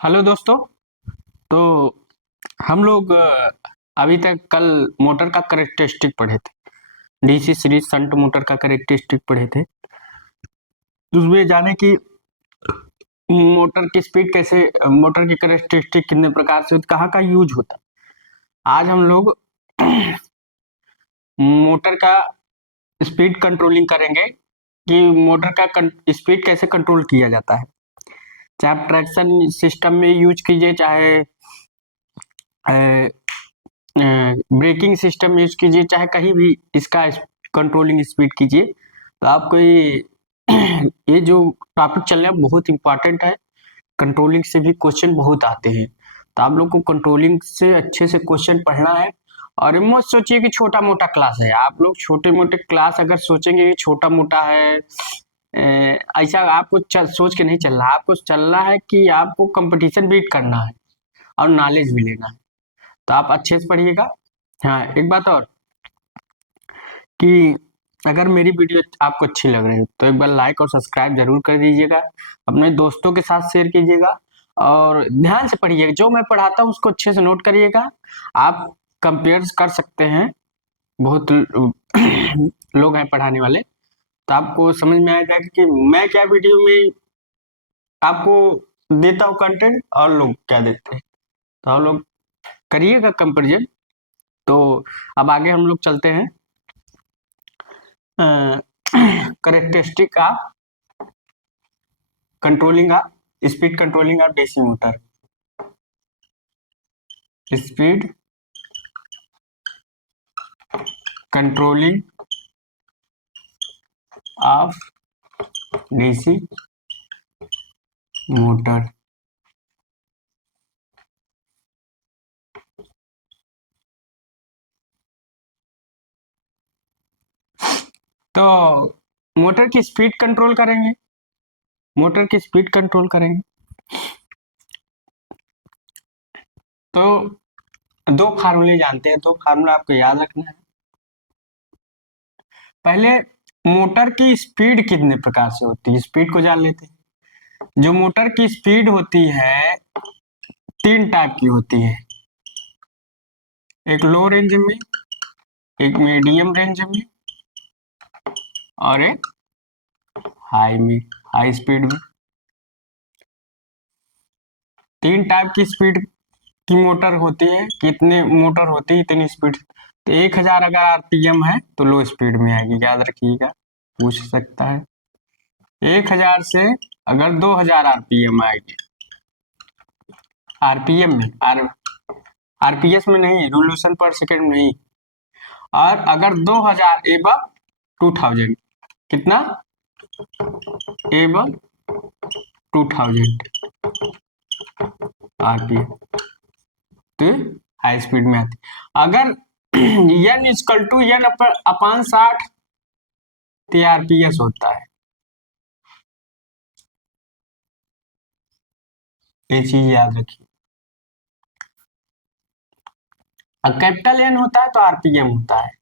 Hello दोस्तों। तो हम लोग अभी तक कल मोटर का करेक्टरिस्टिक पढ़े थे। डीसी सीरीज शंट मोटर का करेक्टरिस्टिक पढ़े थे। उसमें जाने की मोटर की स्पीड कैसे, मोटर की करेक्टरिस्टिक कितने प्रकार से, कहाँ का यूज होता है। आज हम लोग मोटर का स्पीड कंट्रोलिंग करेंगे कि मोटर का स्पीड कैसे कंट्रोल किया जाता है। चाहे आप ट्रैक्शन सिस्टम में यूज कीजिए, चाहे ब्रेकिंग सिस्टम यूज कीजिए, चाहे कहीं भी इसका कंट्रोलिंग स्पीड कीजिए। तो आपको ये जो टॉपिक चल रहा है बहुत इंपॉर्टेंट है। कंट्रोलिंग से भी क्वेश्चन बहुत आते हैं, तो आप लोग को कंट्रोलिंग से अच्छे से क्वेश्चन पढ़ना है। और ये मत सोचिए कि छोटा मोटा क्लास है। आप लोग छोटे मोटे क्लास अगर सोचेंगे कि छोटा मोटा है, ऐसा आपको सोच के नहीं चल रहा। आपको चलना है कि आपको कंपटीशन बीट करना है और नॉलेज भी लेना है। तो आप अच्छे से पढ़िएगा। हाँ, एक बात और कि अगर मेरी वीडियो आपको अच्छी लग रही है तो एक बार लाइक और सब्सक्राइब जरूर कर दीजिएगा। अपने दोस्तों के साथ शेयर कीजिएगा और ध्यान से पढ़िएगा। जो मैं पढ़ाता हूँ उसको अच्छे से नोट करिएगा। आप कंपेयर कर सकते हैं, बहुत लोग हैं पढ़ाने वाले, तो आपको समझ में आएगा कि मैं क्या वीडियो में आपको देता हूँ कंटेंट और लोग क्या देते हैं। तो आप लोग करिएगा कंपेरिजन। तो अब आगे हम लोग चलते हैं characteristic of controlling of speed controlling of DC motor. Speed controlling of DC motor. तो मोटर की स्पीड कंट्रोल करेंगे, मोटर की स्पीड कंट्रोल करेंगे। तो दो फार्मूले जानते हैं, दो फार्मूला आपको याद रखना है। पहले मोटर की स्पीड कितने प्रकार से होती है, स्पीड को जान लेते हैं। जो मोटर की स्पीड होती है तीन टाइप की होती है, एक लो रेंज में, एक मीडियम रेंज में और एक हाई में, हाई स्पीड में। तीन टाइप की स्पीड की मोटर होती है। कितने मोटर होती है इतनी स्पीड। तो 1000 अगर आरपीएम है तो लो स्पीड में आएगी, याद रखिएगा, पूछ सकता है। 1000 से अगर 2000 आरपीएम आएगी, आरपीएम में, आरपीएस में नहीं, रिवोल्यूशन पर सेकंड में नहीं। और अगर 2000 एबव 2000, कितना एबव 2000 आरपीएम, तो हाई स्पीड में आती। अगर एन इक्वल टू एन अपान 60 तो आरपीएस होता है। ये चीज याद रखिए। कैपिटल एन होता है तो आरपीएम होता है।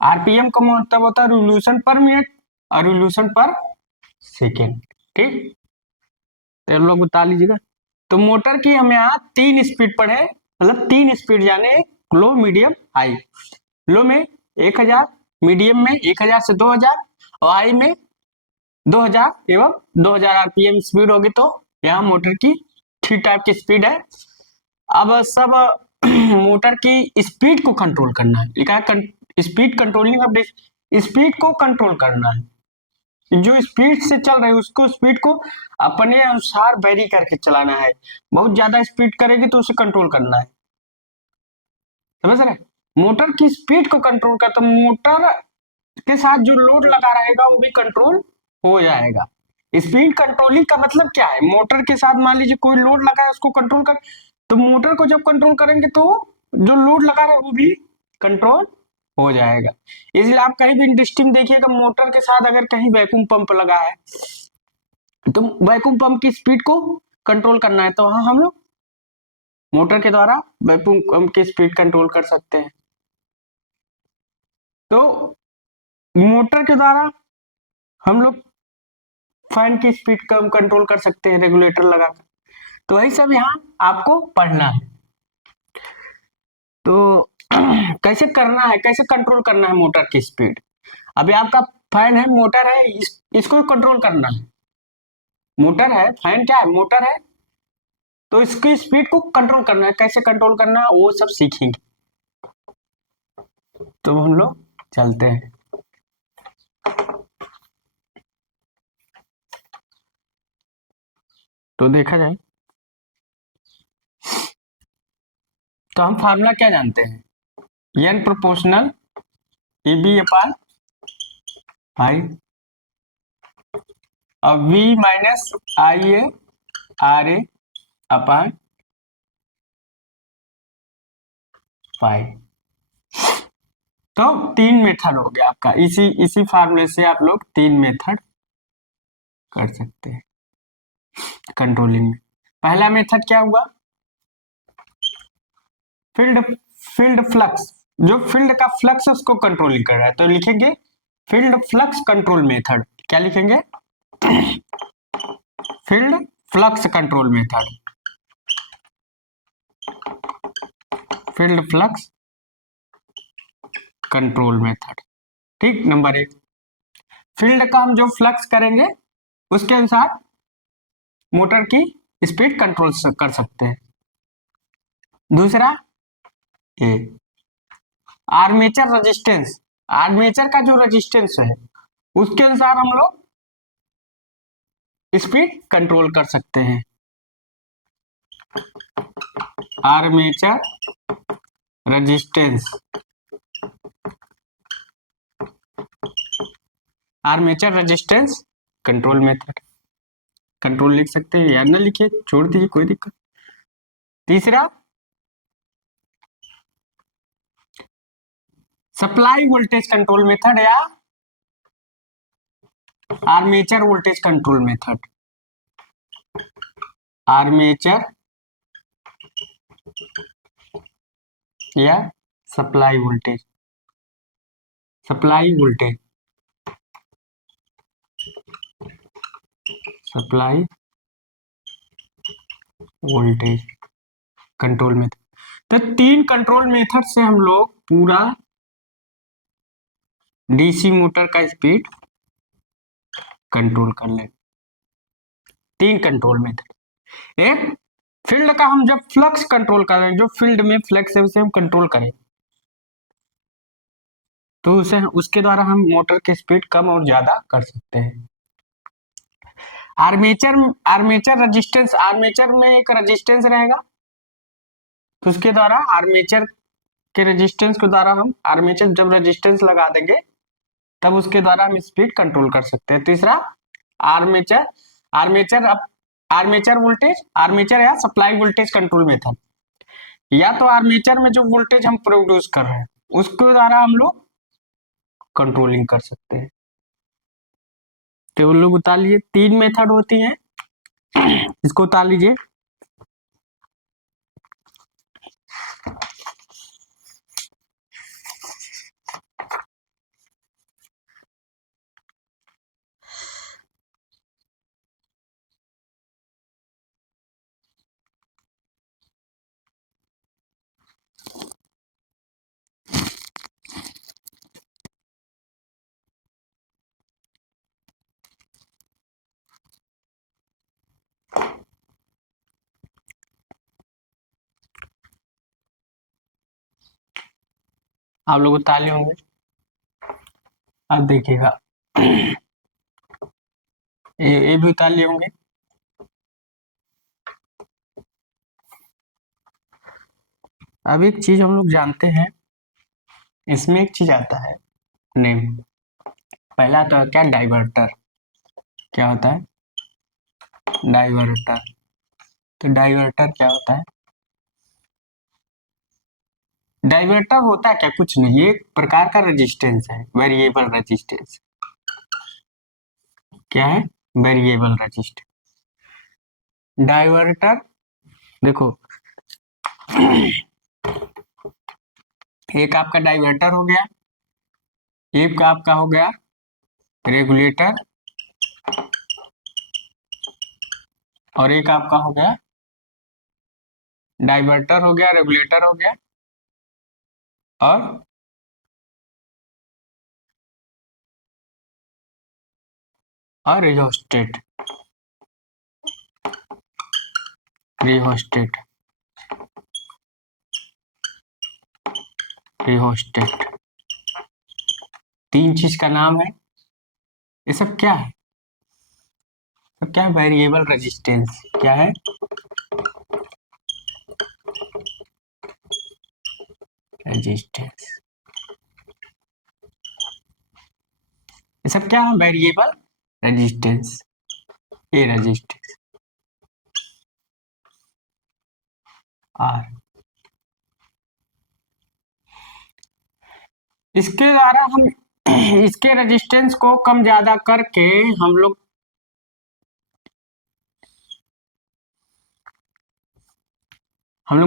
आरपीएम का मतलब होता है रिवोल्यूशन पर मिनट और रिवोल्यूशन पर सेकेंड। ठीक, तो हम लोग बता लीजिएगा। तो मोटर की हम यहाँ तीन स्पीड पढ़े, मतलब तीन स्पीड जाने, लो मीडियम हाई। लो में 1000, मीडियम में 1000 से 2000 और हाई में 2000 एवं 2000 आरपीएम स्पीड होगी। तो यहाँ मोटर की थ्री टाइप की स्पीड है। अब सब मोटर की स्पीड को कंट्रोल करना है, लिखा है स्पीड कंट्रोलिंग ऑफ स्पीड को कंट्रोल करना है। जो स्पीड से चल रही है उसको, स्पीड को अपने अनुसार वेरी करके चलाना है। बहुत ज्यादा स्पीड करेगी तो उसे कंट्रोल करना है, समझ रहे। मोटर की स्पीड को कंट्रोल कर, तो मोटर के साथ जो लोड लगा रहेगा वो भी कंट्रोल हो जाएगा। स्पीड कंट्रोलिंग का मतलब क्या है, मोटर के साथ मान लीजिए कोई लोड लगा है उसको कंट्रोल कर, तो मोटर को जब कंट्रोल करेंगे तो जो लोड लगा रहे वो भी कंट्रोल हो जाएगा। इसलिए आप कहीं भी इंडस्ट्री में देखिएगा, मोटर के साथ अगर कहीं वैक्यूम पंप लगा है तो वैक्यूम पंप की स्पीड को कंट्रोल करना है, तो वहां हम लोग मोटर के द्वारा वैक्यूम पंप की स्पीड कंट्रोल कर सकते हैं। तो मोटर के द्वारा हम लोग फैन की स्पीड कम कंट्रोल कर सकते हैं रेगुलेटर लगाकर। तो वही सब यहाँ आपको पढ़ना है। तो कैसे करना है, कैसे कंट्रोल करना है मोटर की स्पीड। अभी आपका फैन है, मोटर है, इसको कंट्रोल करना है। मोटर है, फैन क्या है, मोटर है, तो इसकी स्पीड को कंट्रोल करना है। कैसे कंट्रोल करना है वो सब सीखेंगे। तो हम लोग चलते हैं। तो देखा जाए तो हम फार्मूला क्या जानते हैं, N proportional E B upon I, अब V minus I A R A upon phi. तो तीन मेथड हो गया आपका, इसी इसी फार्मूले से आप लोग तीन मेथड कर सकते हैं कंट्रोलिंग में। पहला मेथड क्या हुआ, फील्ड फील्ड फ्लक्स, जो फील्ड का फ्लक्स है उसको कंट्रोलिंग कर रहा है, तो लिखेंगे फील्ड फ्लक्स कंट्रोल मेथड। क्या लिखेंगे, field flux control method, field flux control method. ठीक, नंबर एक, फील्ड का हम जो फ्लक्स करेंगे उसके अनुसार मोटर की स्पीड कंट्रोल कर सकते हैं। दूसरा ए, आर्मेचर रेजिस्टेंस, आर्मेचर का जो रेजिस्टेंस है उसके अनुसार हम लोग स्पीड कंट्रोल कर सकते हैं। Armature resistance, armature resistance control method, control लिख सकते हैं या ना लिखिए, छोड़ दीजिए, कोई दिक्कत। तीसरा सप्लाई वोल्टेज कंट्रोल मेथड या armature voltage control method, armature या supply voltage, supply voltage, supply voltage control method. तो तीन कंट्रोल मेथड से हम लोग पूरा डीसी मोटर का स्पीड कंट्रोल कर ले। तीन कंट्रोल मेथड, एक फील्ड का हम जब फ्लक्स कंट्रोल कर रहे हैं, जो फील्ड में फ्लक्स है उसे हम कंट्रोल करें, तो उसे उसके द्वारा हम मोटर की स्पीड कम और ज्यादा कर सकते हैं। आर्मेचर, आर्मेचर रेजिस्टेंस, आर्मेचर में एक रेजिस्टेंस रहेगा, तो उसके द्वारा आर्मेचर के रेजिस्टेंस के द्वारा हम, आर्मेचर जब रेजिस्टेंस लगा देंगे तब उसके द्वारा हम स्पीड कंट्रोल कर सकते हैं। तीसरा आर्मेचर, आर्मेचर अब आर्मेचर वोल्टेज, आर्मेचर या सप्लाई वोल्टेज कंट्रोल मेथड, या तो आर्मेचर में जो वोल्टेज हम प्रोड्यूस कर रहे हैं उसके द्वारा हम लोग कंट्रोलिंग कर सकते हैं। तो उन लोग उतार लीजिए, तीन मेथड होती हैं, इसको उतार लीजिए। आप लोग उतार लिए होंगे, अब देखिएगा ये भी उतार लिए होंगे। अब एक चीज हम लोग जानते हैं, इसमें एक चीज आता है नेम, पहला तो क्या, डाइवर्टर। क्या होता है, डाइवर्टर। तो डाइवर्टर क्या होता है, डाइवर्टर होता क्या, कुछ नहीं, एक प्रकार का रेजिस्टेंस है, वेरिएबल रेजिस्टेंस। क्या है, वेरिएबल रेजिस्टेंस। डाइवर्टर देखो, एक आपका डाइवर्टर हो गया, एक आपका हो गया रेगुलेटर, और एक आपका हो गया डाइवर्टर हो गया, रेगुलेटर हो गया, और रिहोस्टेट। रिहोस्टेट रिहोस्टेट तीन चीज का नाम है। ये सब क्या है? सब क्या है? Variable resistance. क्या है? रेजिस्टेंस। ये सब क्या है? Variable resistance. ये रेजिस्टेंस आर। इसके द्वारा हम इसके रेजिस्टेंस को कम ज्यादा करके हम लोग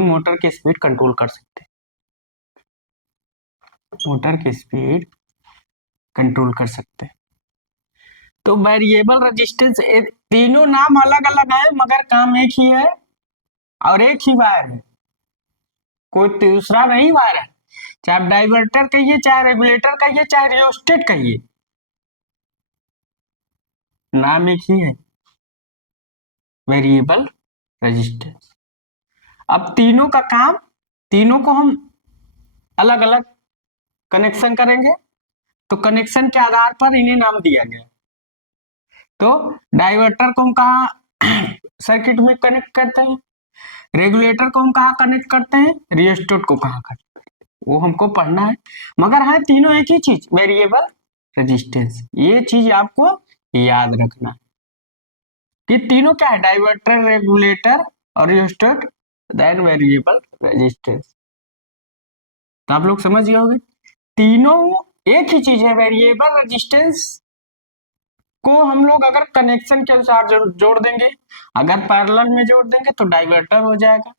मोटर की स्पीड कंट्रोल कर सकते हैं। मोटर की स्पीड कंट्रोल कर सकते हैं। तो वेरिएबल रेजिस्टेंस, तीनों नाम अलग अलग है मगर काम एक ही है और एक ही वायर है, कोई दूसरा नहीं वायर है। चाहे आप डाइवर्टर कहिए, चाहे रेगुलेटर कहिए, चाहे रियोस्टेट कहिए, नाम एक ही है, वेरिएबल रेजिस्टेंस। अब तीनों का काम, तीनों को हम अलग अलग कनेक्शन करेंगे, तो कनेक्शन के आधार पर इन्हें नाम दिया गया। तो डाइवर्टर को हम कहाँ सर्किट में कनेक्ट करते हैं, रेगुलेटर को हम कहाँ कनेक्ट करते हैं, रियोस्टेट को कहाँ करते हैं, वो हमको पढ़ना है। मगर है तीनों एक ही चीज, वेरिएबल रेजिस्टेंस। ये चीज आपको याद रखना है कि तीनों क्या है, डाइवर्टर, रेगुलेटर और रियोस्टेट, देन वेरिएबल रेजिस्टेंस। तो आप लोग समझ गए होंगे, तीनों एक ही चीज है। वेरिएबल रेजिस्टेंस को हम लोग अगर कनेक्शन के अनुसार जोड़ देंगे, अगर पैरेलल में जोड़ देंगे तो डाइवर्टर हो जाएगा,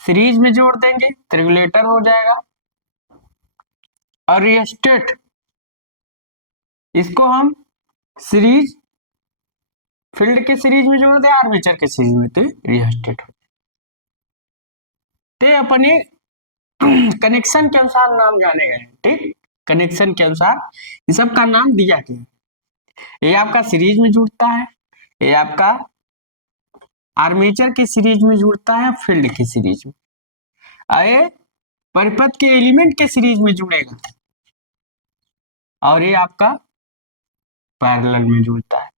सीरीज में जोड़ देंगे तो रेगुलेटर हो जाएगा, और रियोस्टेट इसको हम सीरीज, फील्ड के सीरीज में जोड़ दे, आर्मेचर के सीरीज में, तो रियोस्टेट हो। ते अपने कनेक्शन के अनुसार नाम जाने गए, ठीक, कनेक्शन के अनुसार इन सब का नाम दिया गया। ये आपका सीरीज में जुड़ता है, ये आपका आर्मेचर के सीरीज में जुड़ता है, फील्ड के सीरीज में, ये परिपथ के एलिमेंट के सीरीज में जुड़ेगा, और ये आपका पैरेलल में जुड़ता है।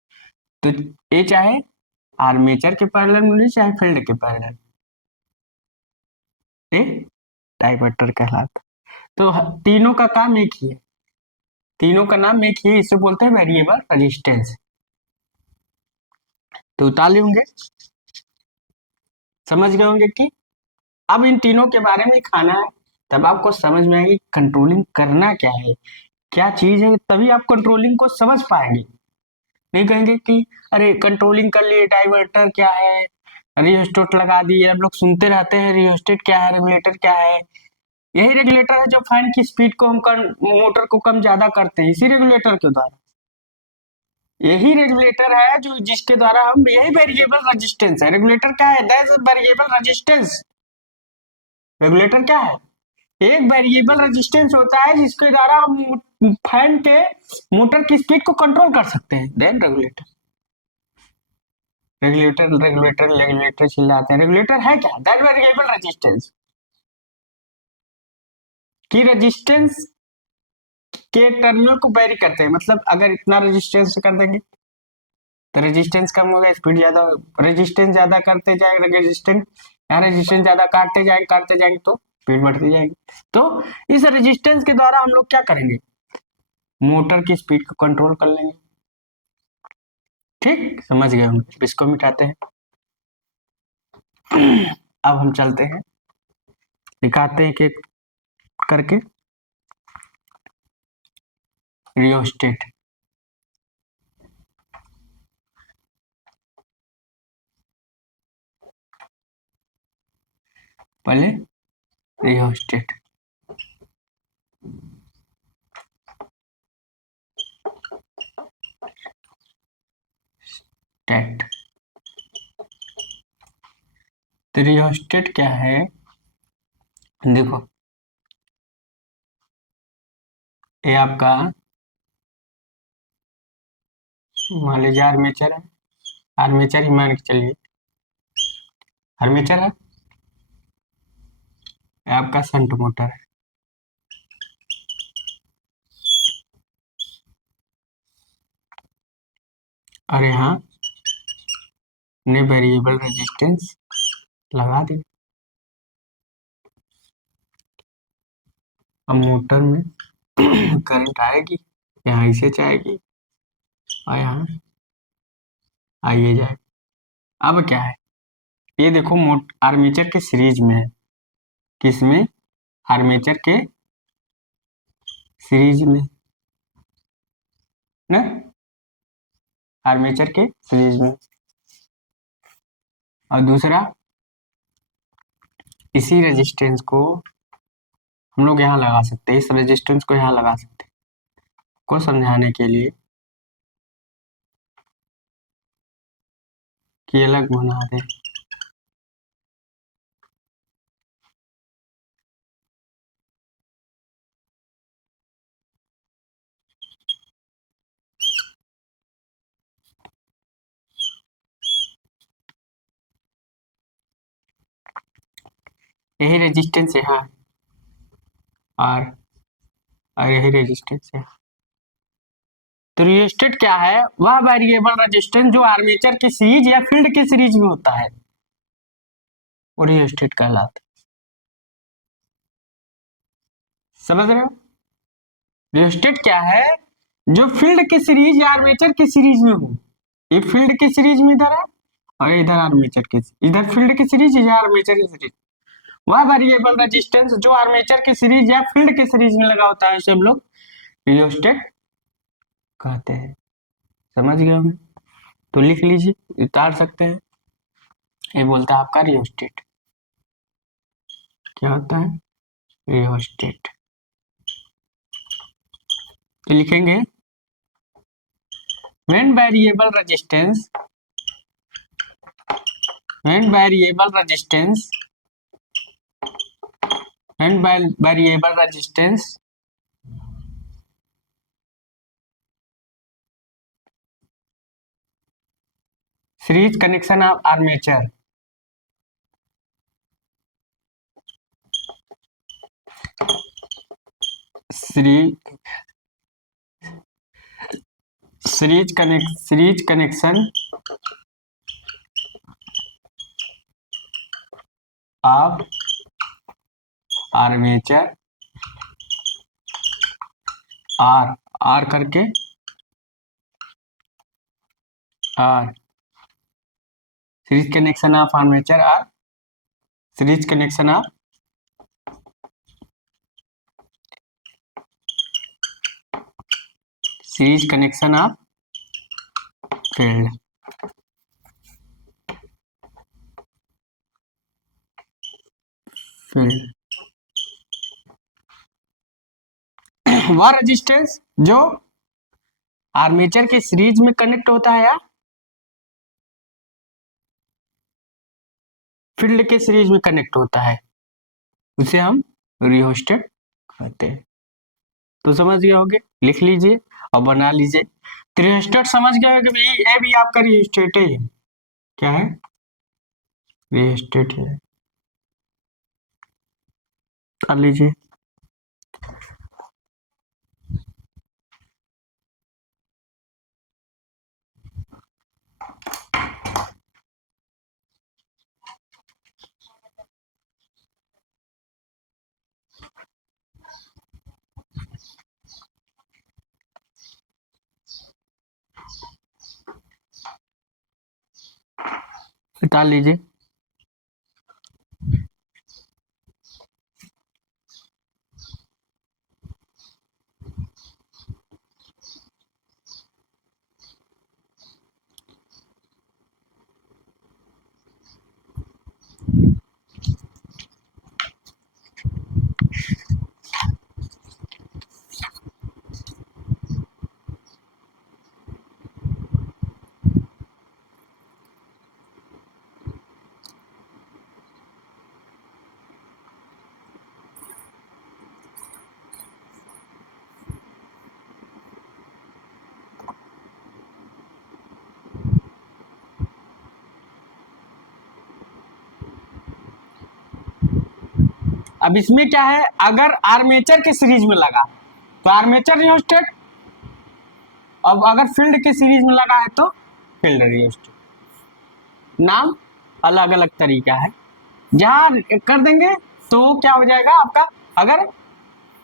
तो ये चाहे आर्मेचर के पैरेलल में जुड़े, चाहे फील्ड के पैरेलल, ये डाइवर्टर कहलाता। तो तीनों का काम एक ही है, तीनों का नाम एक ही है, इसे बोलते हैं वेरिएबल रेजिस्टेंस। तो उतार होंगे, समझ गए होंगे कि अब इन तीनों के बारे में लिखाना है, तब आपको समझ में आएगी कंट्रोलिंग करना क्या है, क्या चीज है, तभी आप कंट्रोलिंग को समझ पाएंगे। नहीं कहेंगे कि अरे कंट्रोलिंग कर लिए, डाइवर्टर क्या है, रियोस्टेट लगा दिए, हम लोग सुनते रहते हैं रियोस्टेट क्या है, रेगुलेटर क्या है। यही रेगुलेटर है जो फैन की स्पीड को हम मोटर को कम ज्यादा करते हैं, इसी रेगुलेटर के द्वारा। यही रेगुलेटर है जो जिसके द्वारा हम, यही वेरिएबल रेजिस्टेंस है। रेगुलेटर क्या है, that is variable resistance. Regulator क्या है, एक वेरिएबल रेजिस्टेंस होता है जिसके द्वारा हम फैन के मोटर की स्पीड को कंट्रोल कर सकते हैं, then regulator. Regulator regulator regulator चिल्लाते हैं, रेगुलेटर है क्या, दैट वेरिएबल रेजिस्टेंस। की रेजिस्टेंस के टर्मिनल को वेरी करते हैं, मतलब अगर इतना रेजिस्टेंस कर देंगे तो रेजिस्टेंस कम होगा, स्पीड ज्यादा, रेजिस्टेंस ज्यादा करते जाएंगे, रेजिस्टेंस ज्यादा काटते जाएंगे तो स्पीड बढ़ती जाएगी। तो इस रेजिस्टेंस के द्वारा हम लोग क्या करेंगे, मोटर की स्पीड को कंट्रोल कर लेंगे। ठीक, समझ गए हम, इसको मिटाते हैं। अब हम चलते हैं, दिखाते हैं कि करके रियोस्टेट। पहले रियोस्टेट, टेट तो रियोस्टेट क्या है, देखो ये आपका मान लीजिए आर्मेचर है, आर्मेचर ही मान के चलिए, आर्मेचर है, ये आपका शंट मोटर है। और यहाँ ने वेरिएबल रेजिस्टेंस लगा दी। अब मोटर में करंट आएगी, यहाँ ऐसे जाएगी और यहाँ आइए जाए। अब क्या है, ये देखो आर्मेचर के सीरीज में है, किसमें, आर्मेचर के सीरीज में ना, आर्मेचर के सीरीज में। और दूसरा, इसी रेजिस्टेंस को हम लोग यहाँ लगा सकते हैं, इस रेजिस्टेंस को यहाँ लगा सकते हैं, को समझाने के लिए कि अलग बना दे। यही रेजिस्टेंस यहाँ है, और यही रेजिस्टेंस है। तो रियोस्टेट क्या है, वह वेरिएबल रेजिस्टेंस जो आर्मेचर की सीरीज या फील्ड की सीरीज में होता है, वो रियोस्टेट कहलाता है। समझ रहे हो, रियोस्टेट क्या है, जो फील्ड की सीरीज या आर्मेचर की सीरीज में हो। ये फील्ड की सीरीज में इधर है, और इधर आर्मेचर की, इधर फील्ड की सीरीज, इधर आर्मेचर की सीरीज। वह वेरिएबल रेजिस्टेंस जो आर्मेचर की सीरीज या फील्ड की सीरीज में लगा होता है, उसे हम लोग रियोस्टेट कहते हैं। समझ गए होंगे, तो लिख लीजिए, उतार सकते हैं। ये बोलता है आपका रियोस्टेट क्या होता है, रियोस्टेट। तो लिखेंगे when variable resistance when variable resistance when variable resistance series connection of armature series connection of armature R करके R series connection of armature R series connection of field। वह रेजिस्टेंस जो armature के series में connect होता है या field के series में कनेक्ट होता है, उसे हम रियोस्टेट कहते हैं। तो समझ गए होगे, लिख लीजिए और बना लीजिए। रियोस्टेट समझ गए होगे भाई, ये भी आपका रियोस्टेट है। क्या है, रियोस्टेट है, कर लीजिए। निकाल लीजिए। अब इसमें क्या है, अगर आर्मेचर के सीरीज में लगा तो आर्मेचर रियोस्टेट, अब अगर फील्ड के सीरीज में लगा है तो फील्ड रियोस्टेट। नाम अलग अलग तरीका है, जहां कर देंगे तो क्या हो जाएगा आपका, अगर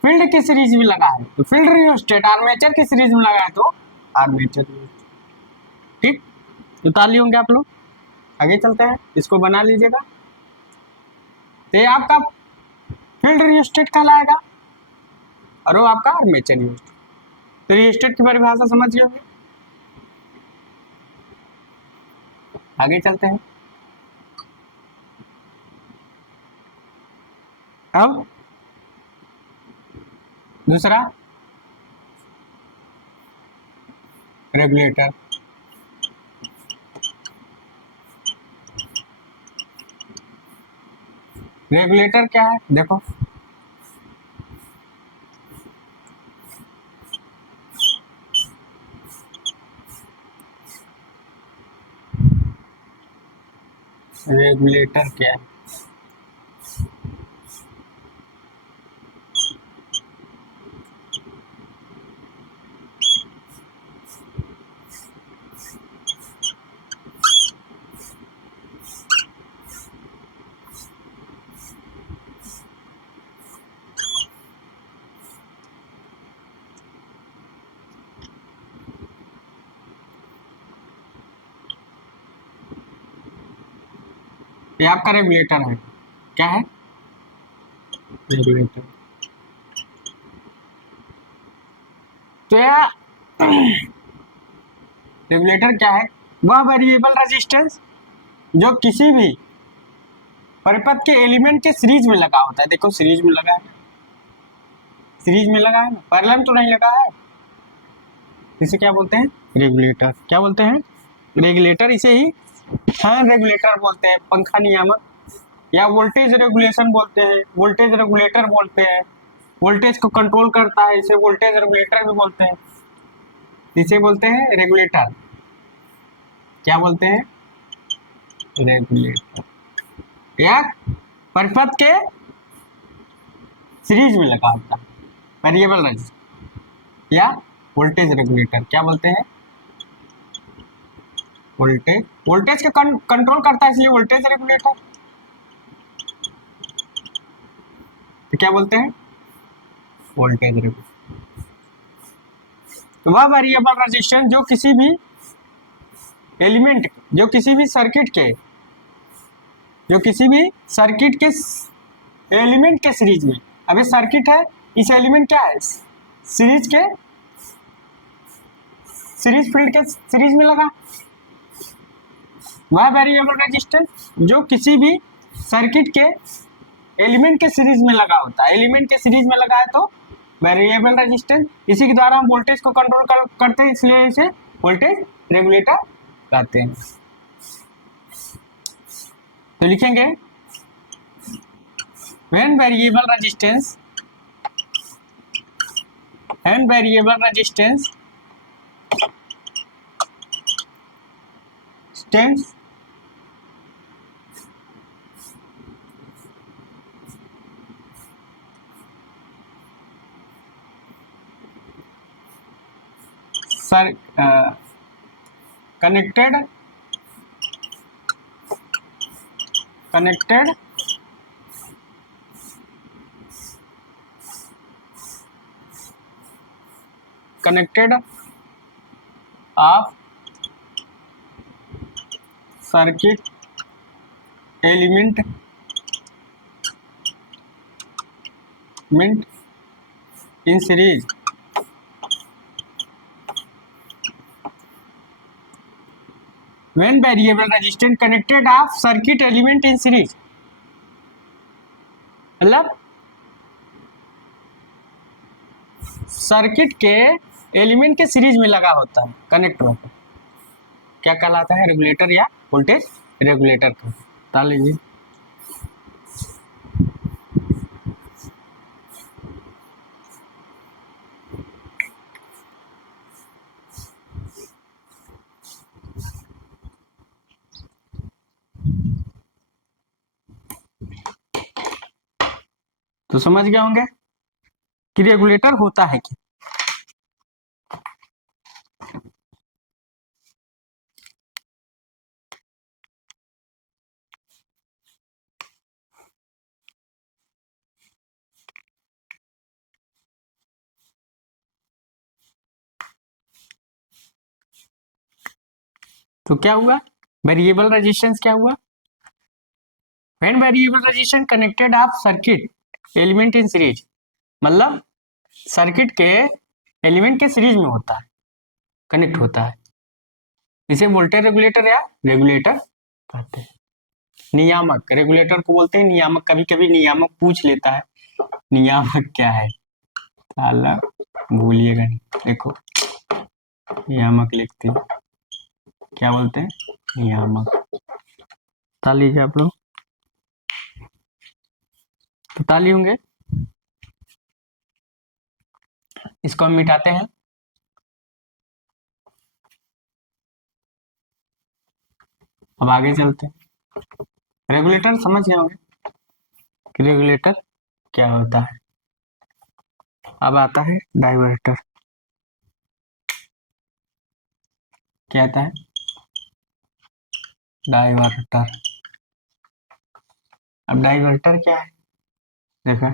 फील्ड की सीरीज में लगा है तो फील्ड रियोस्टेट, आर्मेचर की सीरीज में लगा है तो आर्मेचर रियोस्टेट। ठीक, उतार लिए होंगे आप लोग। आगे चलते हैं, इसको बना लीजिएगा। तो ये आपका फील्ड रियोस्टेट कहलाएगा और वो आपका आर्मेचर रियोस्टेट। तो रियोस्टेट की परिभाषा समझ गए होंगे। आगे चलते हैं। अब दूसरा रेगुलेटर। रेगुलेटर क्या है देखो, रेगुलेटर क्या है, ये आपका रेगुलेटर है। क्या है रेगुलेटर? तो यह रेगुलेटर क्या है, वह वेरिएबल रेजिस्टेंस जो किसी भी परिपथ के एलिमेंट के सीरीज में लगा होता है। देखो सीरीज में लगा है, सीरीज में लगा है ना, पैरेलल तो नहीं लगा है। इसे क्या बोलते हैं, रेगुलेटर। क्या बोलते हैं, रेगुलेटर। इसे ही फैन रेगुलेटर बोलते हैं, पंखा नियामक, या वोल्टेज रेगुलेशन बोलते हैं, वोल्टेज रेगुलेटर बोलते हैं। वोल्टेज को कंट्रोल करता है, इसे वोल्टेज रेगुलेटर भी बोलते हैं। इसे बोलते हैं रेगुलेटर। क्या बोलते हैं, रेगुलेटर। या परिपथ के सीरीज में लगा होता है वेरिएबल रेजिस्टेंस, या वोल्टेज रेगुलेटर। क्या बोलते हैं, वोल्टेज, वोल्टेज के कंट्रोल करता है इसलिए वोल्टेज रेगुलेटर। तो क्या बोलते हैं, वोल्टेज रेगुलेटर। तो वह वेरिएबल रेजिस्टेंस जो किसी भी एलिमेंट, जो किसी भी सर्किट के, जो किसी भी सर्किट के एलिमेंट के सीरीज में, अब ये सर्किट है, इस एलिमेंट क्या है, सीरीज के, सीरीज फील्ड के सीरीज में लगा, वह वेरिएबल रेजिस्टेंस जो किसी भी सर्किट के एलिमेंट के सीरीज में लगा होता है। एलिमेंट के सीरीज में लगा है तो वेरिएबल रेजिस्टेंस। इसी के द्वारा हम वोल्टेज को कंट्रोल करते हैं, इसलिए इसे वोल्टेज रेगुलेटर कहते हैं। तो लिखेंगे when variable resistance stands connected of circuit element in series when variable resistance connected of circuit element in series, मतलब सर्किट के एलिमेंट के सीरीज में लगा होता है, कनेक्ट होकर, क्या कहलाता है, रेगुलेटर या वोल्टेज रेगुलेटर का। बता लीजिए। तो समझ गए होंगे कि रेगुलेटर होता है क्या। तो क्या हुआ, वेरिएबल रेजिस्टेंस क्या हुआ, when variable resistance connected of circuit element in series, मतलब सर्किट के एलिमेंट के सीरीज में होता है, कनेक्ट होता है, इसे वोल्टेज रेगुलेटर या रेगुलेटर कहते हैं। नियामक, रेगुलेटर को बोलते हैं नियामक। कभी कभी नियामक पूछ लेता है नियामक क्या है, साला भूलिएगा नहीं, देखो नियामक लिखते हैं, क्या बोलते हैं, नियामक। बता लीजिए आप लोग, बता लिए होंगे। इसको हम मिटाते हैं। अब आगे चलते हैं। रेगुलेटर समझ गए होंगे कि रेगुलेटर क्या होता है। अब आता है डाइवर्टर। क्या आता है, डाइवर्टर। अब डाइवर्टर क्या है, देखो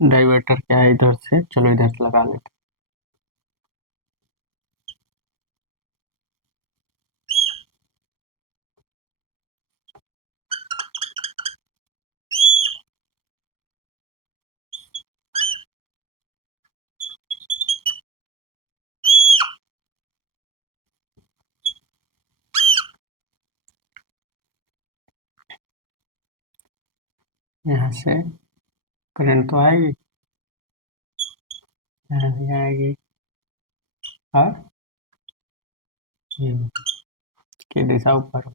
डाइवर्टर क्या है, इधर से चलो इधर से लगा लेते हैं। यहाँ से करंट तो आएगी, यहाँ भी आएगी, और ये की दिशा ऊपर,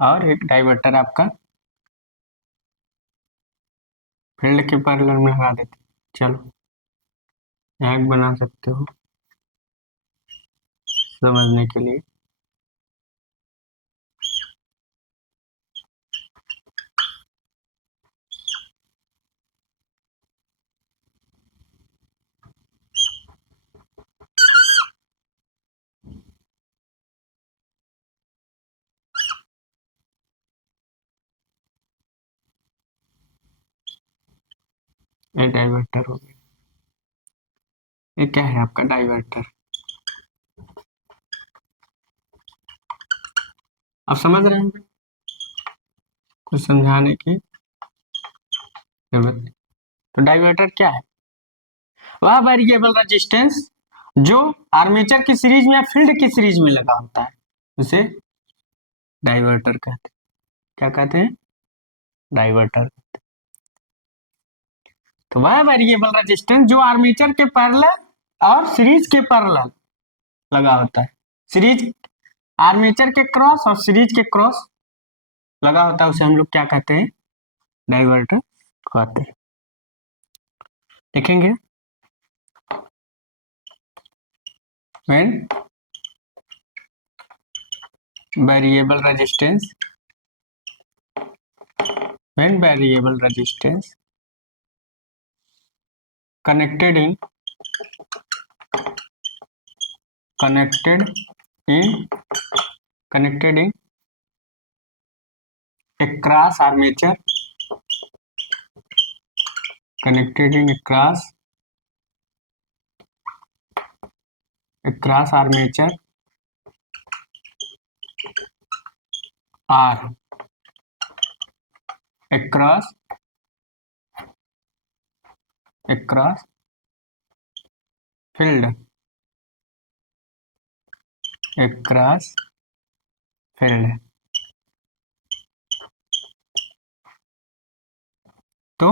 और एक डाइवर्टर आपका फील्ड के पैरेलल में लगा देते। चलो यहाँ बना सकते हो समझने के लिए। ये डाइवर्टर हो गया, ये क्या है आपका डाइवर्टर। आप समझ रहे होंगे, कुछ समझाने की जरूरत नहीं। तो डाइवर्टर क्या है, वह वेरिएबल रेजिस्टेंस जो आर्मेचर की सीरीज में या फील्ड की सीरीज में लगा होता है, उसे डाइवर्टर कहते हैं। क्या कहते हैं, डाइवर्टर। तो वह वेरिएबल रेजिस्टेंस जो आर्मेचर के पैरेलल और सीरीज के पैरेलल लगा होता है, सीरीज आर्मेचर के क्रॉस और सीरीज के क्रॉस लगा होता है, उसे हम लोग क्या कहते हैं, डाइवर्टर कहते हैं। देखेंगे, when variable resistance, when variable resistance connected in connected in connected in across armature, connected in across armature or across field, across field। तो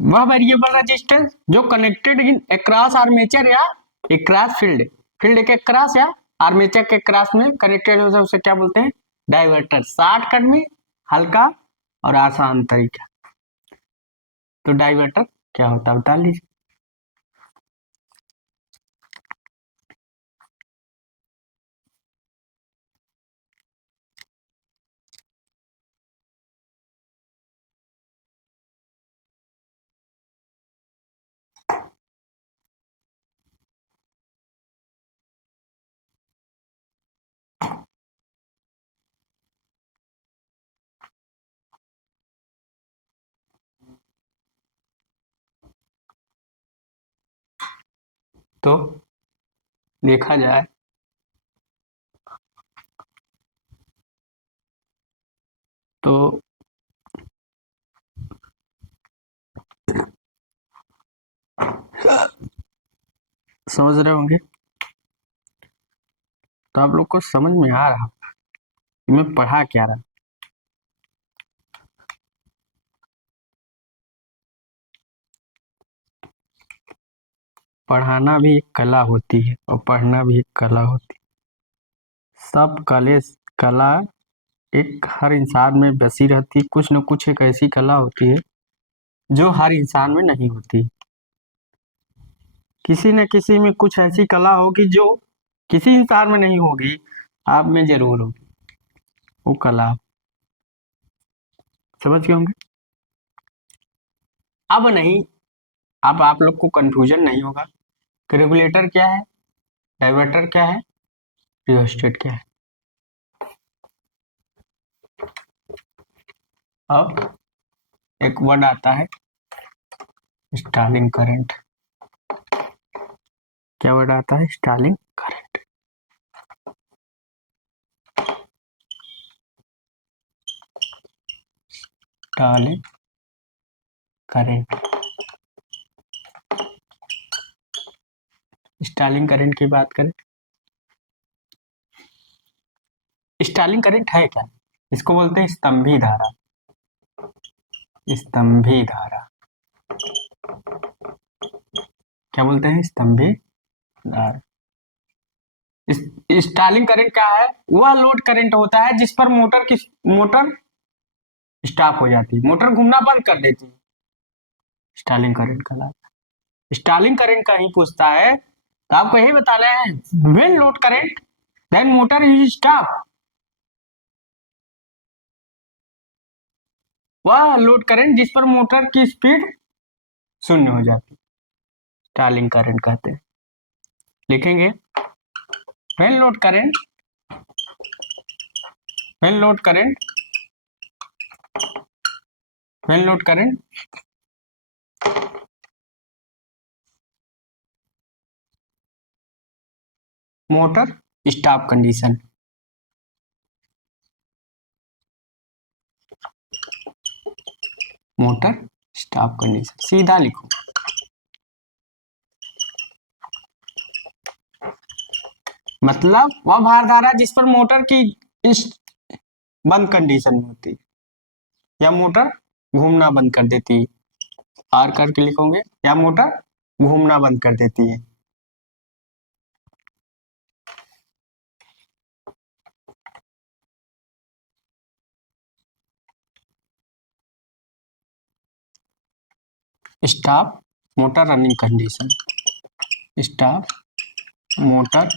वह वेरिएबल रेजिस्टेंस जो कनेक्टेड इन अक्रॉस आर्मेचर या अक्रॉस फील्ड, फील्ड के cross या armature के cross में connected होता है, उसे क्या बोलते हैं, डाइवर्टर। शॉर्टकट में हल्का और आसान तरीका। तो डाइवर्टर क्या होता है बता लीजिए। तो देखा जाए तो समझ रहे होंगे। तो आप लोग को समझ में आ रहा कि मैं पढ़ा क्या रहा। पढ़ाना भी एक कला होती है और पढ़ना भी एक कला होती है। सब कला एक हर इंसान में बसी रहती है। कुछ न कुछ एक ऐसी कला होती है जो हर इंसान में नहीं होती। किसी न किसी में कुछ ऐसी कला होगी जो किसी इंसान में नहीं होगी, आप में जरूर होगी वो कला। समझ गए होंगे। अब नहीं, अब आप लोग को कंफ्यूजन नहीं होगा कि रेगुलेटर क्या है, डाइवर्टर क्या है, रियोस्टेट क्या है। अब एक वर्ड आता है स्टार्लिंग करंट। क्या वर्ड आता है? Starting current. Starting current. Starting current की बात करें, स्टार्लिंग करंट है क्या? इसको बोलते हैं स्तंभी धारा। स्तंभी धारा क्या बोलते हैं? स्तंभी धारा। स्टार्लिंग करंट क्या है? वह लोड करंट होता है जिस पर मोटर स्टॉप हो जाती है, मोटर घूमना बंद कर देती है। स्टार्लिंग करंट कहलाता है। स्टार्लिंग करंट का ही पूछता है तो आपको यही बताना है, when load current then motor is stop. वह लोड करंट जिस पर मोटर की स्पीड शून्य हो जाती है, स्टार्लिंग करंट कहते हैं। लिखेंगे when load current, when load current, when load current motor stop condition. Motor stop condition सीधा लिखो। मतलब वह भार धारा जिस पर मोटर की इस बंद कंडीशन में होती है या मोटर घूमना बंद कर देती है। आर करके लिखोगे, या मोटर घूमना बंद कर देती है। Stop motor running condition. Stop motor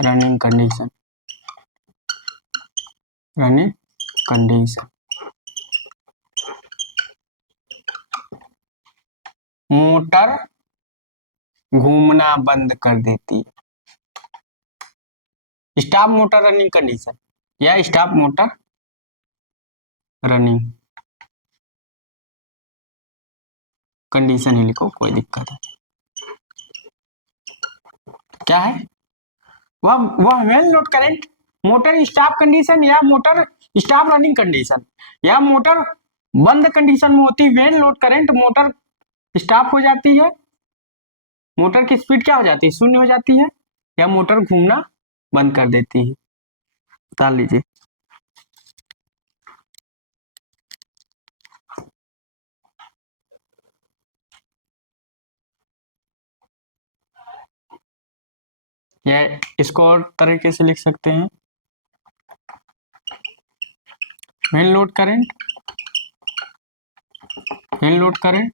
running condition. Running condition. Motor घूमना बंद कर देती है। स्टॉप मोटर रनिंग कंडीशन या स्टॉप मोटर रनिंग कंडीशन ही लिखो, कोई दिक्कत है। क्या है वह well load current motor stop condition या मोटर स्टॉप रनिंग कंडीशन या मोटर बंद कंडीशन में होती। When load current motor stop हो जाती है, मोटर की स्पीड क्या हो जाती है? शून्य हो जाती है, या मोटर घूमना बंद कर देती है। बता लीजिए। या इसको और तरीके से लिख सकते हैं, main load current, main load current,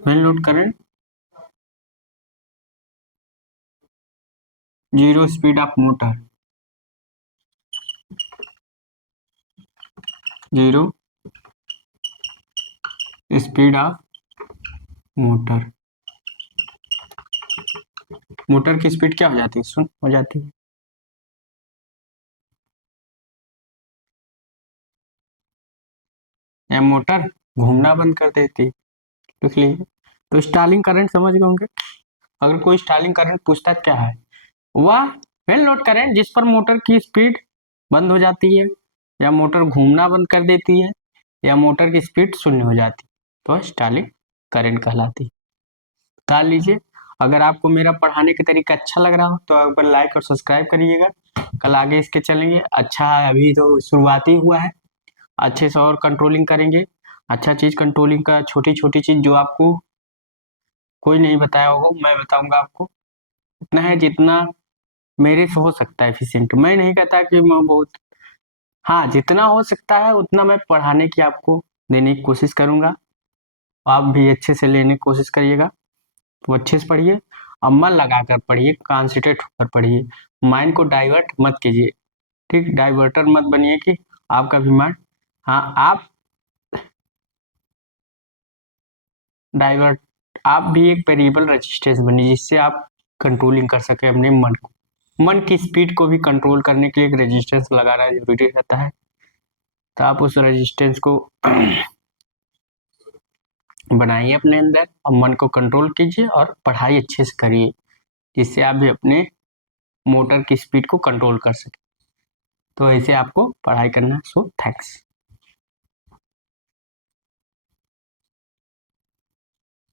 main load current, zero speed of motor, zero speed of motor. Motor की स्पीड क्या हो जाती है, सुन हो जाती है, या मोटर घूमना बंद कर देती है, लिख लीजिए। तो स्टार्लिंग करंट समझ गए होंगे। अगर कोई स्टार्लिंग करंट पूछता है क्या है, वह मेन लोड करंट जिस पर मोटर की स्पीड बंद हो जाती है, या मोटर घूमना बंद कर देती है, या मोटर की स्पीड शून्य हो जाती है, तो स्टार्लिंग करंट कहलाती है। बता लीजिए। अगर आपको मेरा पढ़ाने का तरीका अच्छा लग रहा हो तो एक बार लाइक और सब्सक्राइब करिएगा। कल आगे इसके चलेंगे। अच्छा है, अभी तो शुरुआती हुआ है, अच्छे से और कंट्रोलिंग करेंगे। अच्छा चीज कंट्रोलिंग का, छोटी छोटी चीज जो आपको कोई नहीं बताया होगा मैं बताऊंगा आपको। इतना है जितना मेरे से हो सकता है एफिशिएंट। मैं नहीं कहता कि मैं बहुत, हाँ जितना हो सकता है उतना मैं पढ़ाने की आपको देने की कोशिश करूंगा। आप भी अच्छे से लेने की कोशिश करिएगा। तो अच्छे से पढ़िए और मन लगा कर पढ़िए, कॉन्सेंट्रेट होकर पढ़िए, माइंड को डाइवर्ट मत कीजिए। ठीक, डाइवर्टर मत बनिए कि आपका भी माइंड, हाँ आप डाइवर्ट, आप भी एक वेरिएबल रेजिस्टेंस बनिए जिससे आप कंट्रोलिंग कर सके अपने मन को। मन की स्पीड को भी कंट्रोल करने के लिए एक रेजिस्टेंस लगाना जरूरी रहता है। तो आप उस रेजिस्टेंस को बनाइए अपने अंदर और मन को कंट्रोल कीजिए और पढ़ाई अच्छे से करिए, जिससे आप भी अपने मोटर की स्पीड को कंट्रोल कर सके। तो ऐसे आपको पढ़ाई करना। So thanks.